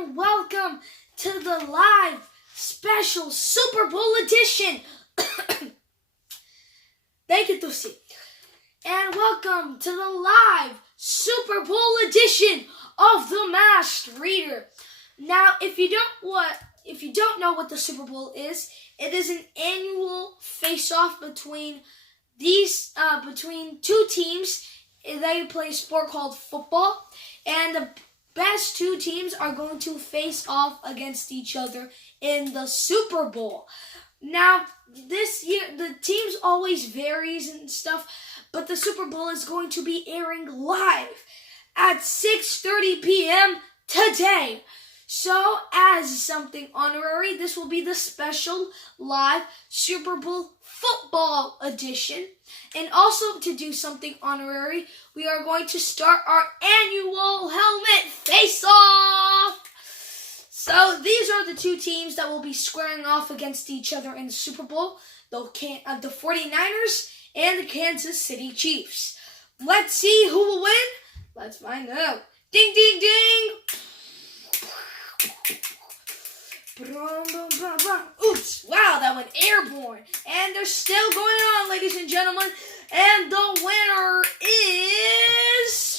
and welcome to the live special Super Bowl edition. Thank you, Tusi. And welcome to the live Super Bowl edition of the Masked Reader. Now, if you don't know what the Super Bowl is, it is an annual face-off between two teams. They play a sport called football, and the best two teams are going to face off against each other in the Super Bowl. Now, this year, the teams always varies and stuff, but the Super Bowl is going to be airing live at 6:30 p.m. today. So, as something honorary, this will be the special live Super Bowl football edition. And also, to do something honorary, we are going to start our annual helmet face-off. So, these are the two teams that will be squaring off against each other in the Super Bowl, the 49ers and the Kansas City Chiefs. Let's see who will win. Let's find out. Ding, ding, ding. Oops, wow, that went airborne. And they're still going on, ladies and gentlemen. And the winner is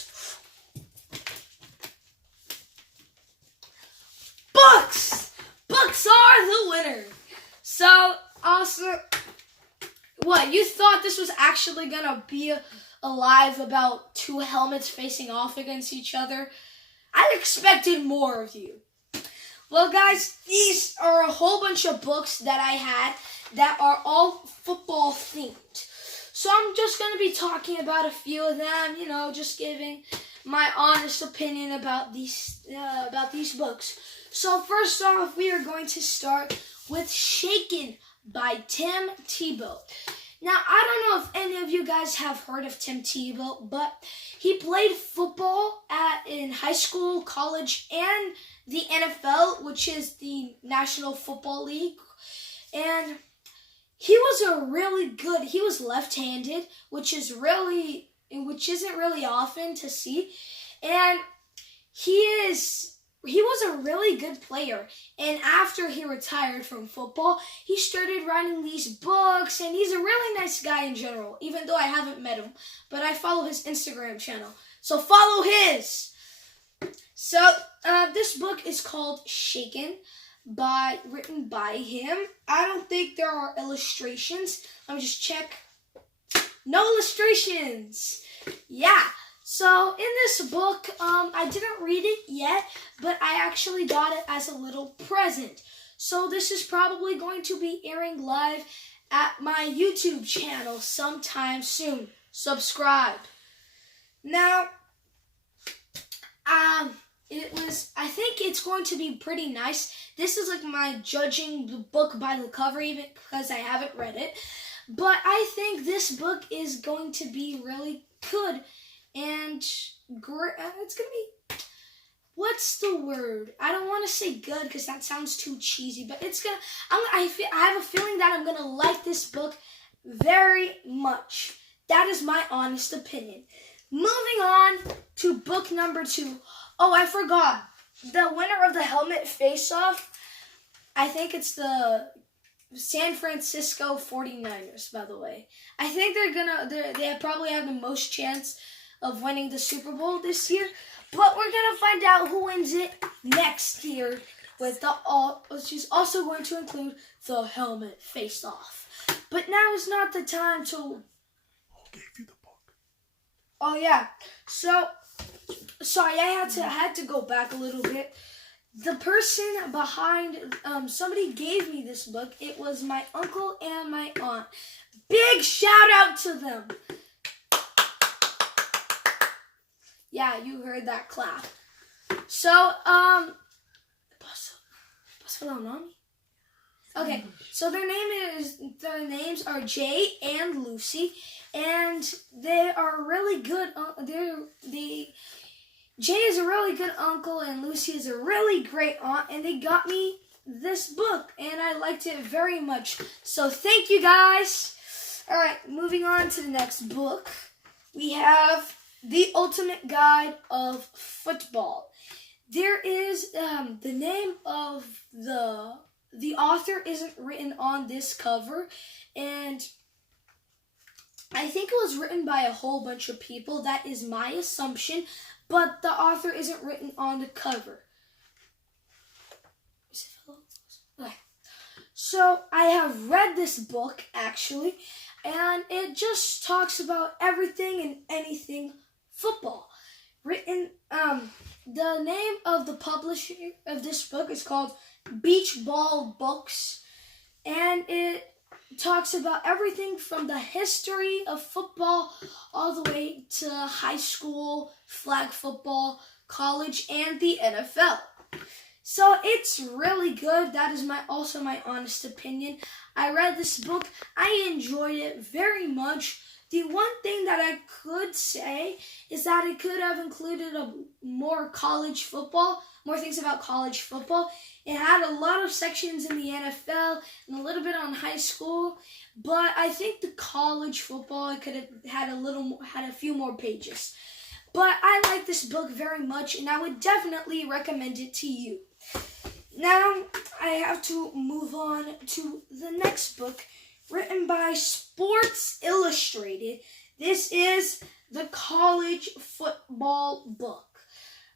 Bucks. Bucks are the winner. So, also, what, you thought this was actually going to be alive about two helmets facing off against each other? I expected more of you. Well, guys, these are a whole bunch of books that I had that are all football themed. So I'm just going to be talking about a few of them, just giving my honest opinion about these books. So first off, we are going to start with Shaken by Tim Tebow. Now, I don't know if any of you guys have heard of Tim Tebow, but he played football in high school, college, and the NFL, which is the National Football League. And he was left-handed, which isn't really often to see. And he was a really good player, and after he retired from football, he started writing these books, and he's a really nice guy in general, even though I haven't met him, but I follow his Instagram channel, so follow his. So, this book is called Shaken, written by him. I don't think there are illustrations. Let me just check. No illustrations. Yeah. So, in this book, I didn't read it yet, but I actually got it as a little present. So, this is probably going to be airing live at my YouTube channel sometime soon. Subscribe. Now, I think it's going to be pretty nice. This is like my judging the book by the cover, even because I haven't read it. But I think this book is going to be really good. And it's going to be, what's the word? I don't want to say good because that sounds too cheesy, but I have a feeling that I'm going to like this book very much. That is my honest opinion. Moving on to book number 2. Oh, I forgot. The winner of the helmet face-off, I think it's the San Francisco 49ers, by the way. I think they probably have the most chance of winning the Super Bowl this year, but we're going to find out who wins it next year, which is also going to include the helmet face-off. But now is not the time to... Who gave you the book? Oh, yeah. So, sorry, I had to go back a little bit. The person behind, somebody gave me this book. It was my uncle and my aunt. Big shout out to them. Yeah, you heard that clap. So, okay, so their names are Jay and Lucy, and they are really good. Jay is a really good uncle, and Lucy is a really great aunt, and they got me this book, and I liked it very much. So thank you, guys. All right, moving on to the next book. We have The Ultimate Guide of Football. There is is the name of the author isn't written on this cover, and I think it was written by a whole bunch of people. That is my assumption, but the author isn't written on the cover. Okay. So I have read this book actually, and it just talks about everything and anything football. Written, the name of the publisher of this book is called Beach Ball Books, and it talks about everything from the history of football all the way to high school, flag football, college, and the NFL. So it's really good. That is also my honest opinion. I read this book. I enjoyed it very much. The one thing that I could say is that it could have included more things about college football. It had a lot of sections in the NFL and a little bit on high school, but I think the college football, it could have had a few more pages. But I like this book very much, and I would definitely recommend it to you. Now, I have to move on to the next book, written by Sports Illustrated. This is the college football book.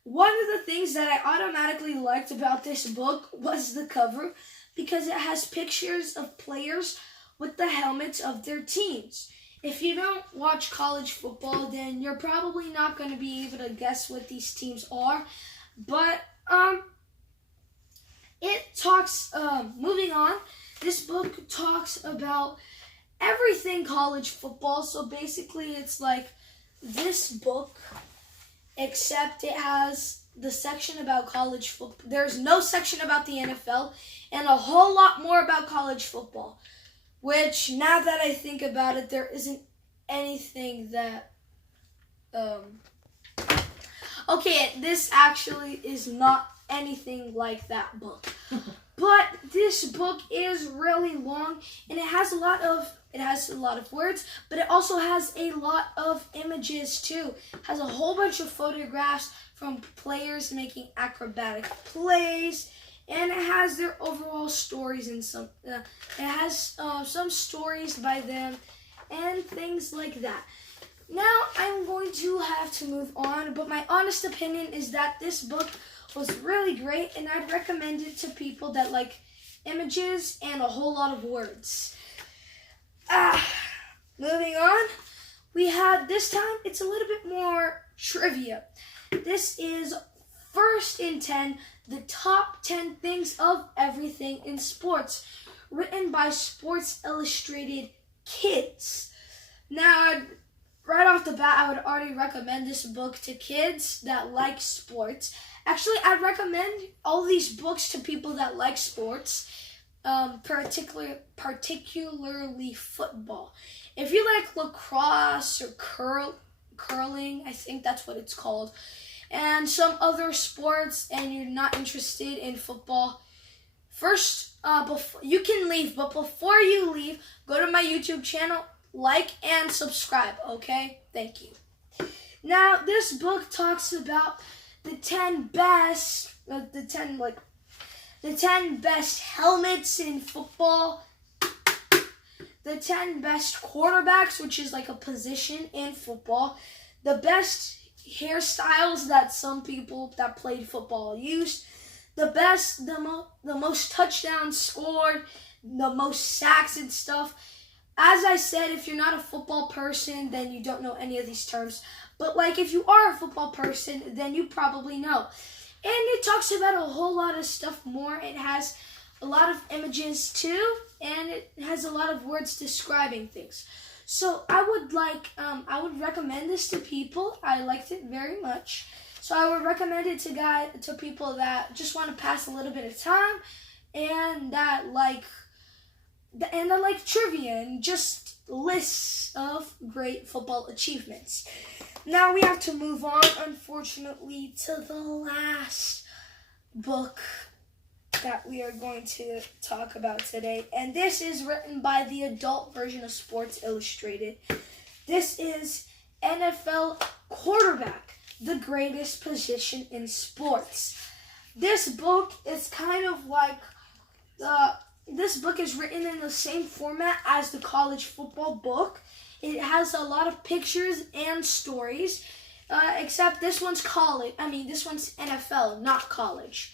One of the things that I automatically liked about this book was the cover, because it has pictures of players with the helmets of their teams. If you don't watch college football, then you're probably not going to be able to guess what these teams are. But it talks, moving on, this book talks about everything college football. So basically it's like this book, except it has the section about college football. There's no section about the NFL and a whole lot more about college football, which now that I think about it, there isn't anything that, okay, this actually is not anything like that book. But this book is really long, and it has a lot of words, but it also has a lot of images too. It has a whole bunch of photographs from players making acrobatic plays, and it has their overall stories and some stories by them and things like that. Now I'm going to have to move on, but my honest opinion is that this book was really great, and I'd recommend it to people that like images and a whole lot of words. Moving on, we have this time, it's a little bit more trivia. This is First in 10, the top 10 things of everything in sports, written by Sports Illustrated Kids. Now, right off the bat, I would already recommend this book to kids that like sports. Actually, I'd recommend all these books to people that like sports, particularly football. If you like lacrosse or curling, I think that's what it's called, and some other sports, and you're not interested in football, you can leave, but before you leave, go to my YouTube channel, like and subscribe, okay? Thank you. Now, this book talks about the 10 best helmets in football, the 10 best quarterbacks, which is like a position in football, the best hairstyles that some people that played football used, the most touchdowns scored, the most sacks and stuff. As I said, if you're not a football person, then you don't know any of these terms. But like if you are a football person, then you probably know. And it talks about a whole lot of stuff more. It has a lot of images too, and it has a lot of words describing things. So I would recommend this to people. I liked it very much. So I would recommend it to people that just want to pass a little bit of time and that like trivia and just lists of great football achievements. Now we have to move on, unfortunately, to the last book that we are going to talk about today. And this is written by the adult version of Sports Illustrated. This is NFL Quarterback, the greatest position in sports. this book is kind of like this book is written in the same format as the college football book. It has a lot of pictures and stories, except this one's college. This one's NFL, not college.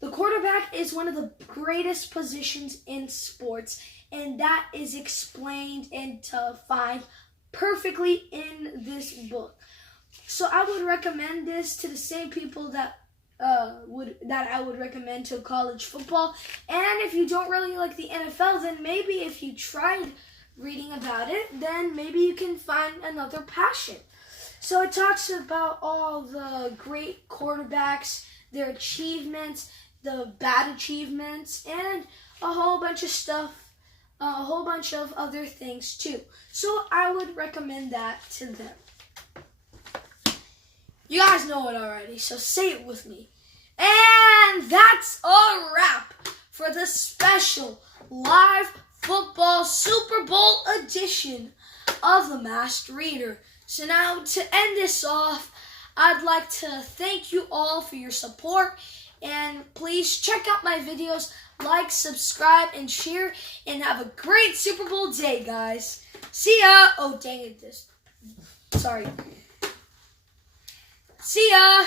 The quarterback is one of the greatest positions in sports, and that is explained and defined perfectly in this book. So I would recommend this to the same people that I would recommend to college football. And if you don't really like the NFL, then maybe if you tried reading about it, then maybe you can find another passion. So it talks about all the great quarterbacks, their achievements, the bad achievements, and a whole bunch of stuff, a whole bunch of other things too. So I would recommend that to them. You guys know it already, so say it with me. And that's a wrap for the special live football Super Bowl edition of The Masked Reader. So now to end this off, I'd like to thank you all for your support. And please check out my videos, like, subscribe, and share. And have a great Super Bowl day, guys. See ya. Oh, dang it. Sorry. See ya!